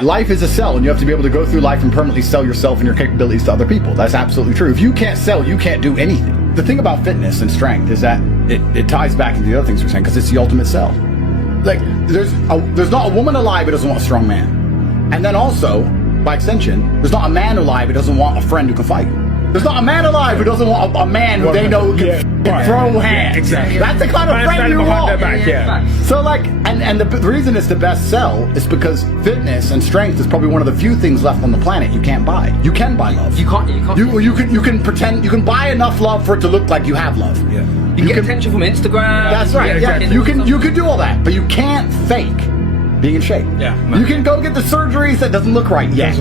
Life is a sell, and you have to be able to go through life and permanently sell yourself and your capabilities to other people. That's absolutely true. If you can't sell, you can't do anything. The thing about fitness and strength is that it ties back into the other things we're saying, because it's the ultimate sell. Like, there's not a woman alive who doesn't want a strong man. And then also, by extension, there's not a man alive who doesn't want a friend who can fight. There's not a man alive who doesn't want a man who they know can throw hands. Exactly. That's the kind of friend you want. Yeah. So like, and the reason it's the best sell is because fitness and strength is probably one of the few things left on the planet you can't buy. You can buy love. You can't. You can pretend, you can buy enough love for it to look like you have love. Yeah. You can get attention from Instagram. That's right. Yeah, exactly. You can do all that, but you can't fake being in shape. Yeah. You can go get the surgeries that doesn't look right yet.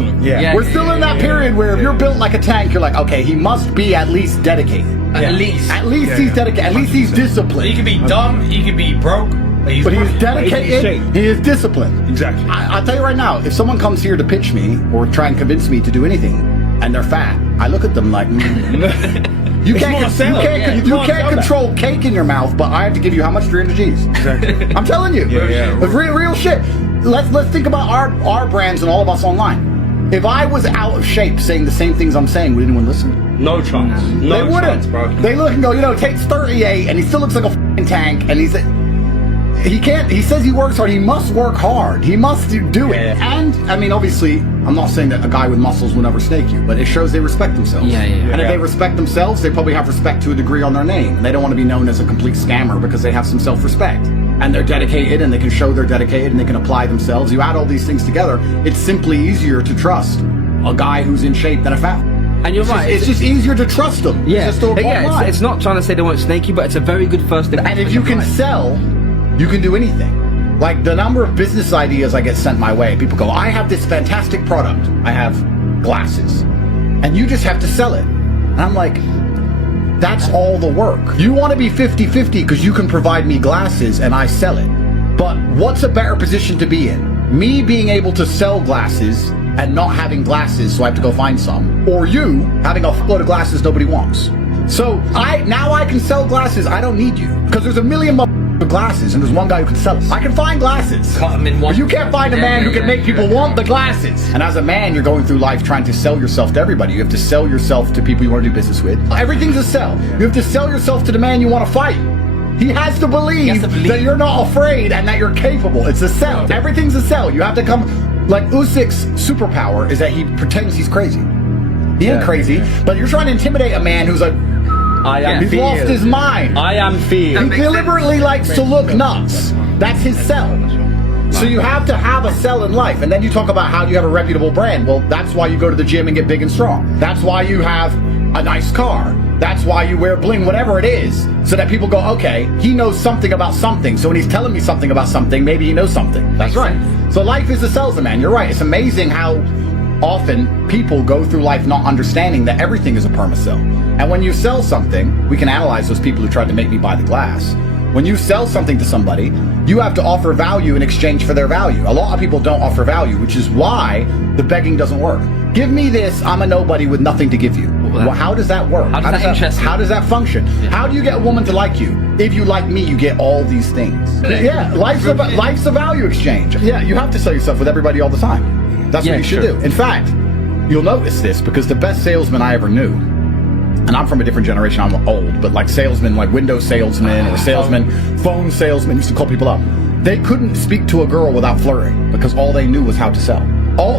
We're still in that period where if you're built like a tank, you're like, okay, he must be at least dedicated. At least He's dedicated. At least he's disciplined. He could be dumb. He could be broke. But he's dedicated. He is disciplined. Exactly. I'll tell you right now, if someone comes here to pitch me or try and convince me to do anything, and they're fat, I look at them like, You can't control cake in your mouth, but I have to give you how much? 300 G's. Exactly. I'm telling you. Real shit. Let's think about our brands and all of us online. If I was out of shape saying the same things I'm saying, would anyone listen? No chance. They wouldn't. Bro. They look and go, Tate's 38 and he still looks like a f***ing tank, and he says he works hard. He must work hard. He must do it. And, I mean, obviously, I'm not saying that a guy with muscles will never snake you, but it shows they respect themselves. And if they respect themselves, they probably have respect to a degree on their name. And they don't want to be known as a complete scammer because they have some self-respect. And they're dedicated, and they can show they're dedicated, and they can apply themselves. You add all these things together, it's simply easier to trust a guy who's in shape than a fat one. And you're right. It's just easier to trust them. It's not trying to say they won't snake you, but it's a very good first step. And if you can sell, you can do anything. Like the number of business ideas I get sent my way, people go, I have this fantastic product. I have glasses. And you just have to sell it. And I'm like, that's all the work. You want to be 50-50 because you can provide me glasses and I sell it. But what's a better position to be in? Me being able to sell glasses and not having glasses, so I have to go find some, or you having a load of glasses nobody wants. So now I can sell glasses. I don't need you because there's a million glasses and there's one guy who can sell them. I can find glasses. Cut them in one. But you can't find a man who can make people want the glasses. And as a man, you're going through life trying to sell yourself to everybody. You have to sell yourself to people you want to do business with. Everything's a sell. You have to sell yourself to the man you want to fight. He has to believe that you're not afraid and that you're capable. It's a sell. Everything's a sell. You have to come. Like Usyk's superpower is that he pretends he's crazy. He ain't crazy, but you're trying to intimidate a man who's like, he's lost his mind. I am fear. He deliberately likes to look nuts. That's his sell. So you have to have a sell in life. And then you talk about how you have a reputable brand. Well, that's why you go to the gym and get big and strong. That's why you have a nice car. That's why you wear bling, whatever it is, so that people go, okay, he knows something about something. So when he's telling me something about something, maybe he knows something. That's right. So life is a salesman. You're right. It's amazing how often people go through life not understanding that everything is a perma-sell. And when you sell something, we can analyze those people who tried to make me buy the glass. When you sell something to somebody, you have to offer value in exchange for their value. A lot of people don't offer value, which is why the begging doesn't work. Give me this, I'm a nobody with nothing to give you. Well, how does that work? How does that function? Yeah. How do you get a woman to like you? If you like me, you get all these things. Yeah, life's a value exchange. Yeah, you have to sell yourself with everybody all the time. That's what you should do. In fact, you'll notice this because the best salesman I ever knew, and I'm from a different generation, I'm old, but like salesmen, like window salesmen or salesmen, phone salesmen, used to call people up. They couldn't speak to a girl without flirting because all they knew was how to sell.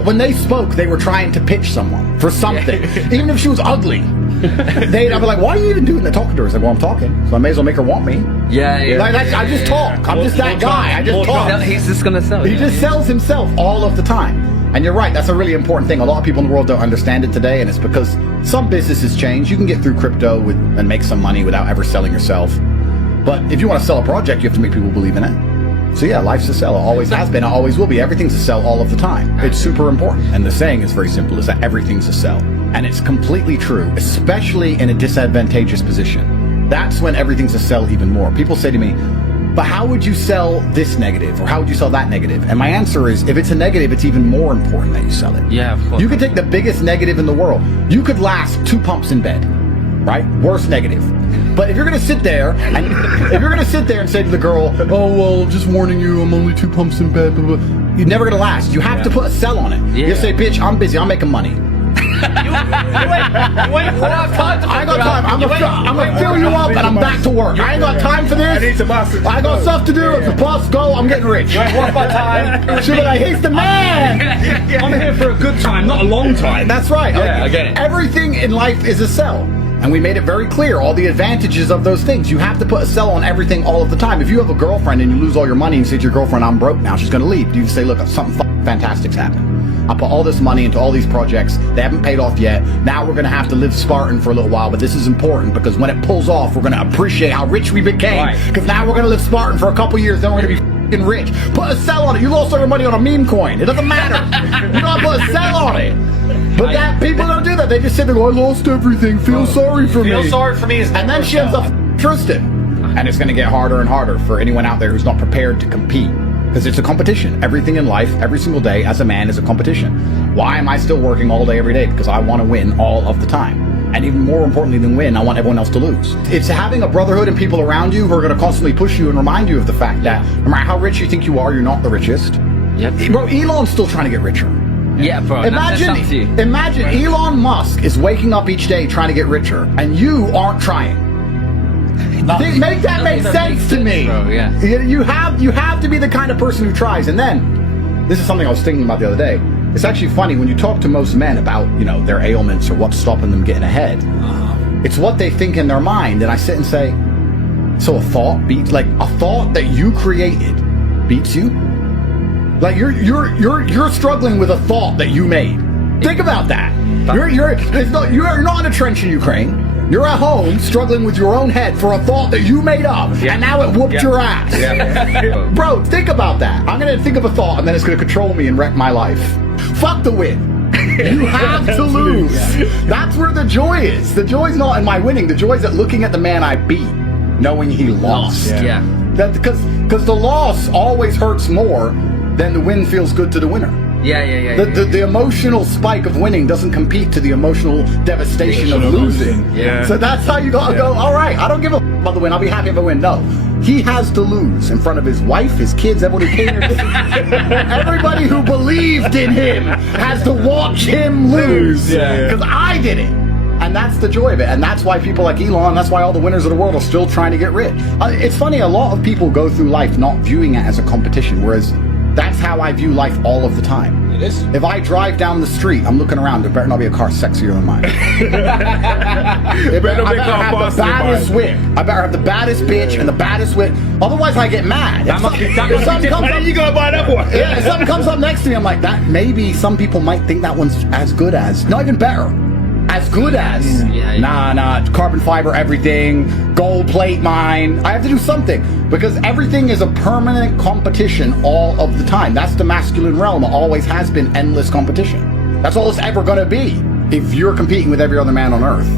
When they spoke, they were trying to pitch someone for something. Even if she was ugly. I'd be like, why are you even doing the talking to her? It's like, well, I'm talking, so I may as well make her want me. I just talk. I'm just that guy. I just talk. He's just going to sell. He just sells himself all of the time. And you're right, that's a really important thing. A lot of people in the world don't understand it today, and it's because some businesses change. You can get through crypto and make some money without ever selling yourself. But if you want to sell a project, you have to make people believe in it. So yeah, life's a sell. It always has been. It always will be. Everything's a sell all of the time. It's super important. And the saying is very simple, is that everything's a sell. And it's completely true, especially in a disadvantageous position. That's when everything's a sell even more. People say to me, but how would you sell this negative? Or how would you sell that negative? And my answer is, if it's a negative, it's even more important that you sell it. Yeah, of course. You could take the biggest negative in the world. You could last 2 pumps in bed, right? Worst negative. But if you're going to sit there and say to the girl, oh, well, just warning you, I'm only 2 pumps in bed, blah, blah, you're never gonna last. You have to put a sell on it. Yeah. You say, bitch, I'm busy, I'm making money. I ain't got time. I'm gonna fill you up and I'm back to work. I ain't got time for this. I need some oxygen. I got stuff to do. If the boss go, I'm getting rich. You ain't worth my time. Should I he's the man? I'm here for a good time, not a long time. That's right. Yeah, I get it. Everything in life is a sell. And we made it very clear, all the advantages of those things. You have to put a sell on everything all of the time. If you have a girlfriend and you lose all your money and say to your girlfriend, I'm broke now, she's going to leave. You say, look, something fantastic's happened. I put all this money into all these projects. They haven't paid off yet. Now we're going to have to live Spartan for a little while, but this is important because when it pulls off, we're going to appreciate how rich we became. Because now we're going to live Spartan for a couple years, then we're going to be f***ing rich. Put a sell on it. You lost all your money on a meme coin. It doesn't matter. You got to put a sell on it. But that people don't do that. They just sit there and go, I lost everything. Feel sorry for me. Feel sorry for me. And then she ends up Tristan. And it's going to get harder and harder for anyone out there who's not prepared to compete. Because it's a competition. Everything in life, every single day, as a man, is a competition. Why am I still working all day, every day? Because I want to win all of the time. And even more importantly than win, I want everyone else to lose. It's having a brotherhood and people around you who are going to constantly push you and remind you of the fact that no matter how rich you think you are, you're not the richest. Yep. Bro, Elon's still trying to get richer. Yeah, bro. That's up to you. Imagine Elon Musk is waking up each day trying to get richer, and you aren't trying. Make that make sense to me. Bro, yeah. You have to be the kind of person who tries. And then, this is something I was thinking about the other day. It's actually funny when you talk to most men about, their ailments or what's stopping them getting ahead. It's what they think in their mind, and I sit and say, so a thought that you created beats you? Like you're struggling with a thought that you made. Think about that. You're not in a trench in Ukraine. You're at home struggling with your own head for a thought that you made up, and now it whooped your ass. Yeah. Bro, think about that. I'm gonna think of a thought, and then it's gonna control me and wreck my life. Fuck the win. You have to lose. That's where the joy is. The joy's not in my winning. The joy's at looking at the man I beat, knowing he lost. Yeah. That because the loss always hurts more than the win feels good to the winner. Yeah. The emotional spike of winning doesn't compete to the emotional devastation of losing. Yeah. So that's how you gotta go, all right, I don't give a about the win, I'll be happy if I win. No. He has to lose in front of his wife, his kids, everyone who cared. Everybody who believed in him has to watch him lose. Because I did it. And that's the joy of it. And that's why people like Elon, that's why all the winners of the world are still trying to get rich. It's funny, a lot of people go through life not viewing it as a competition, whereas that's how I view life all of the time. It is. If I drive down the street, I'm looking around, there better not be a car sexier than mine. I better have the baddest whip. I better have the baddest bitch and the baddest whip. Otherwise I get mad. If something comes up, you gonna buy that one? yeah, if something comes up next to me, I'm like, that maybe some people might think that one's as good as, not even better. As good as. Yeah. Nah, carbon fiber everything, gold plate mine. I have to do something because everything is a permanent competition all of the time. That's the masculine realm. It always has been endless competition. That's all it's ever gonna be. If you're competing with every other man on earth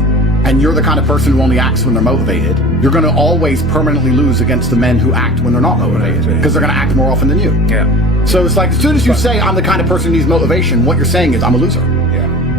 and you're the kind of person who only acts when they're motivated, you're gonna always permanently lose against the men who act when they're not motivated because they're gonna act more often than you. Yeah. So it's like as soon as you say I'm the kind of person who needs motivation, what you're saying is I'm a loser.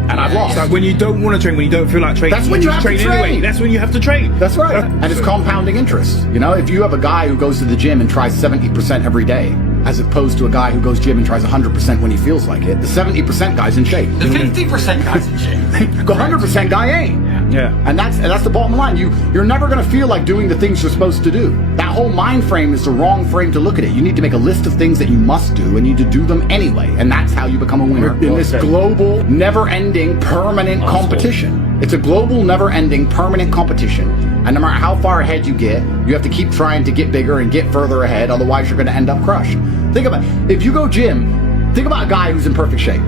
And I've lost. It's like when you don't want to train, when you don't feel like training, That's when you have to train. anyway. That's when you have to train. That's right. And it's compounding interest. If you have a guy who goes to the gym and tries 70% every day, as opposed to a guy who goes gym and tries 100% when he feels like it, the 70% guy's in shape. The 50% guys in shape. The 100% guy ain't. Yeah. And that's the bottom line. You're never going to feel like doing the things you're supposed to do. That whole mind frame is the wrong frame to look at it. You need to make a list of things that you must do and you need to do them anyway. And that's how you become a winner in this global, never-ending, permanent competition. It's a global, never-ending, permanent competition. And no matter how far ahead you get, you have to keep trying to get bigger and get further ahead. Otherwise, you're going to end up crushed. Think about it. If you go gym, think about a guy who's in perfect shape.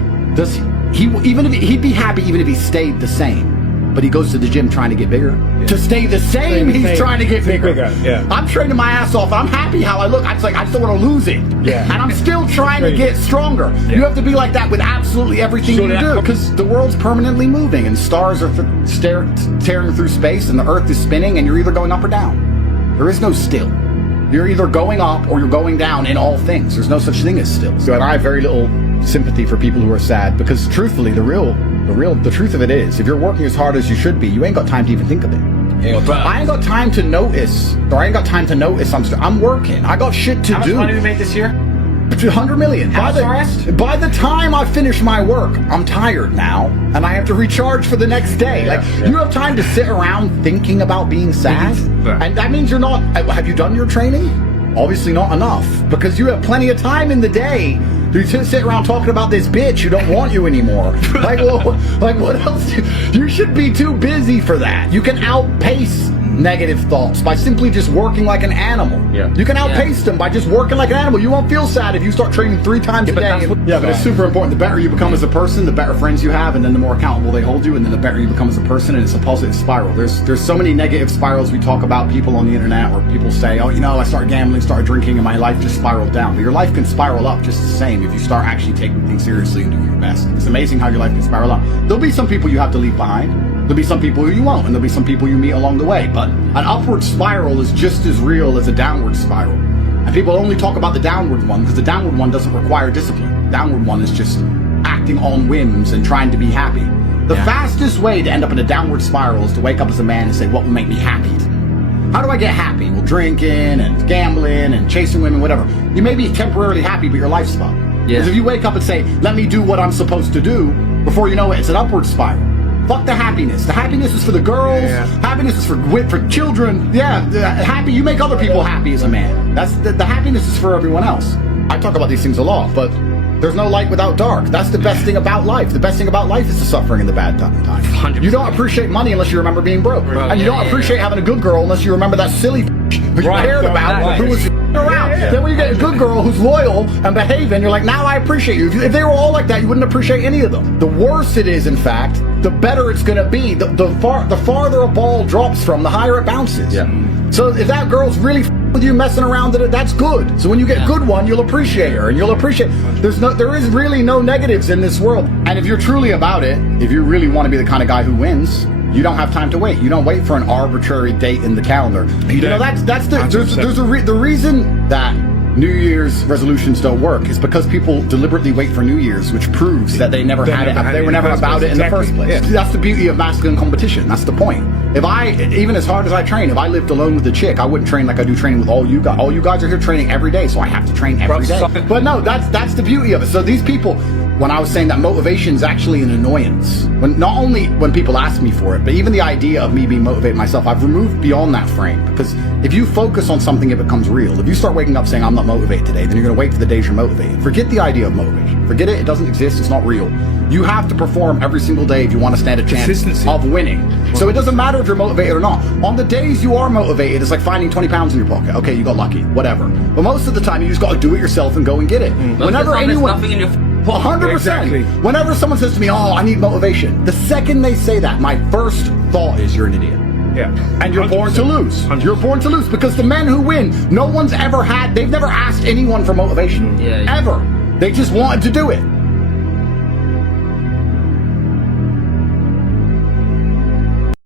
He'd be happy even if he stayed the same. But he goes to the gym trying to get bigger. Yeah. To stay the same, he's trying to get bigger. Yeah. I'm training my ass off. I'm happy how I look. I still want to lose it. Yeah. And I'm still trying to get stronger. Yeah. You have to be like that with absolutely everything you do. Because the world's permanently moving and stars are tearing through space and the earth is spinning and you're either going up or down. There is no still. You're either going up or you're going down in all things. There's no such thing as still. So I have very little sympathy for people who are sad because truthfully, the truth of it is, if you're working as hard as you should be, you ain't got time to even think of it. I ain't got time to notice, I'm working. I got shit to do. How much money we made this year? 100 million. House arrest? By the time I finish my work, I'm tired now, and I have to recharge for the next day. You have time to sit around thinking about being sad, and that means you're not. Have you done your training? Obviously not enough, because you have plenty of time in the day to sit around talking about this bitch who don't want you anymore. What else? You should be too busy for that. You can outpace negative thoughts by simply just working like an animal. Yeah. You can outpace them by just working like an animal. You won't feel sad if you start training 3 times a day. But it's super important. The better you become as a person, the better friends you have, and then the more accountable they hold you, and then the better you become as a person, and it's a positive spiral. There's so many negative spirals we talk about, people on the internet, where people say, oh, I started gambling, started drinking, and my life just spiraled down. But your life can spiral up just the same if you start actually taking things seriously and doing your best. It's amazing how your life can spiral up. There'll be some people you have to leave behind. There'll be some people who you won't, and there'll be some people you meet along the way. But an upward spiral is just as real as a downward spiral. And people only talk about the downward one because the downward one doesn't require discipline. The downward one is just acting on whims and trying to be happy. The fastest way to end up in a downward spiral is to wake up as a man and say, what will make me happy? How do I get happy? Well, drinking and gambling and chasing women, whatever. You may be temporarily happy, but your life's fucked. Because if you wake up and say, let me do what I'm supposed to do, before you know it, it's an upward spiral. Fuck the happiness. The happiness is for the girls. Happiness is for children. Happy. You make other people happy as a man. That's the happiness is for everyone else. I talk about these things a lot, but there's no light without dark. That's the best thing about life. The best thing about life is the suffering and the bad times. 100%. You don't appreciate money unless you remember being broke. And you don't appreciate having a good girl unless you remember that silly who you cared about, who was around. Then when you get a good girl who's loyal and behaving, you're like, now I appreciate you. If they were all like that, you wouldn't appreciate any of them. The worse it is, in fact, the better it's going to be. The farther a ball drops from, the higher it bounces. So if that girl's really with you messing around, that's good. So when you get a good one, you'll appreciate her, and you'll appreciate. There is really no negatives in this world. And if you're truly about it, if you really want to be the kind of guy who wins, you don't have time to wait. You don't wait for an arbitrary date in the calendar. The reason that New Year's resolutions don't work is because people deliberately wait for New Year's, which proves that they never had it. They were never about it in the first place. That's the beauty of masculine competition. That's the point. Even as hard as I train, if I lived alone with a chick, I wouldn't train like I do training with all you guys. All you guys are here training every day, so I have to train every day. But no, that's the beauty of it. So these people, when I was saying that motivation is actually an annoyance, not only when people ask me for it, but even the idea of me being motivated myself, I've removed beyond that frame. Because if you focus on something, it becomes real. If you start waking up saying, I'm not motivated today, then you're going to wait for the days you're motivated. Forget the idea of motivation. Forget it. It doesn't exist. It's not real. You have to perform every single day if you want to stand a chance of winning. So it doesn't matter if you're motivated or not. On the days you are motivated, it's like finding 20 pounds in your pocket. Okay, you got lucky. Whatever. But most of the time, you just got to do it yourself and go and get it. Whenever anyone... nothing in your 100%. Exactly. Whenever someone says to me, oh, I need motivation, the second they say that, my first thought is you're an idiot. And you're 100%. Born to lose. 100%. You're born to lose because the men who win, they've never asked anyone for motivation. Ever. They just wanted to do it.